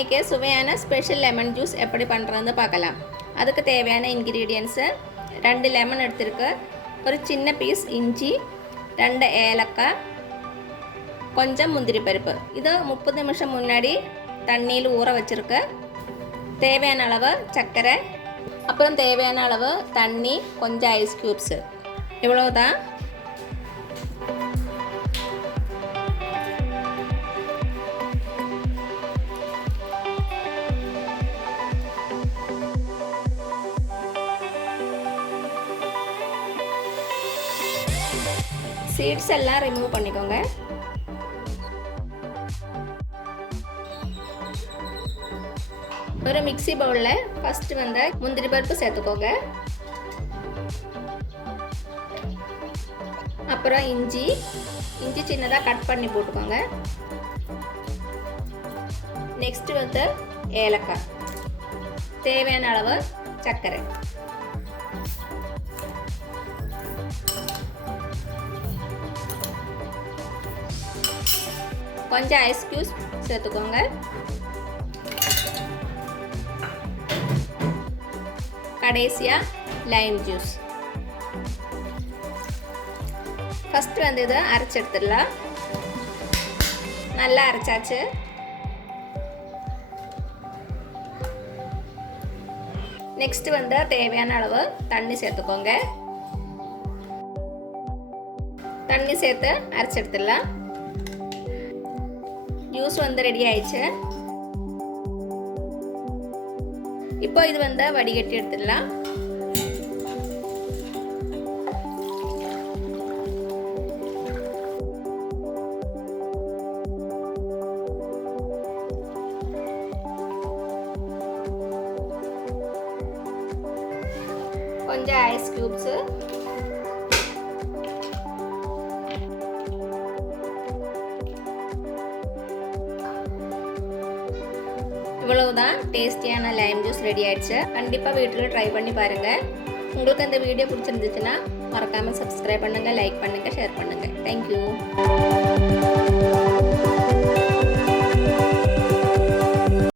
இன்றைக்கி சுவையான special lemon juice எப்படி பண்ணுறதுன்னு பார்க்கலாம். அதுக்கு தேவையான இன்க்ரீடியன்ஸு 2 லெமன் எடுத்துருக்கு, ஒரு சின்ன பீஸ் இஞ்சி, 2 ஏலக்காய், கொஞ்சம் முந்திரி பருப்பு. இது 30 நிமிஷம் முன்னாடி தண்ணியில் ஊற வச்சுருக்கு. தேவையான அளவு சர்க்கரை, அப்புறம் தேவையான அளவு தண்ணி, கொஞ்சம் ஐஸ் க்யூப்ஸு. இவ்வளவுதான். சீட்ஸ் எல்லாம் ரிமூவ் பண்ணிக்கோங்க. ஒரு மிக்ஸி பவுலில் ஃபஸ்ட்டு முந்திரி பருப்பு சேர்த்துக்கோங்க. அப்புறம் இஞ்சி சின்னதாக கட் பண்ணி போட்டுக்கோங்க. நெக்ஸ்ட்டு ஏலக்காய், தேவையான அளவு சர்க்கரை, கொஞ்சம் ஐஸ் க்யூப்ஸ் சேர்த்துக்கோங்க. கடைசியாக லைம் ஜூஸ். ஃபஸ்ட்டு இதை அரைச்சி எடுத்துடலாம். நல்லா அரைச்சாச்சு. நெக்ஸ்ட்டு தேவையான அளவு தண்ணி சேர்த்துக்கோங்க. தண்ணி சேர்த்து அரைச்சி எடுத்துடலாம். ஜூஸ் ரெடி ஆயிடுச்சு. இப்போ இது வடிகட்டி எடுத்துடலாம். கொஞ்சம் ஐஸ் க்யூப்ஸு, இவ்வளவுதான். டேஸ்டியான லைம் ஜூஸ் ரெடி ஆயிடுச்சு. கண்டிப்பாக வீட்டில் ட்ரை பண்ணி பாருங்கள். உங்களுக்கு இந்த வீடியோ பிடிச்சிருந்துச்சுன்னா மறக்காமல் சப்ஸ்கிரைப் பண்ணுங்கள், லைக் பண்ணுங்கள், ஷேர் பண்ணுங்கள். தேங்க்யூ.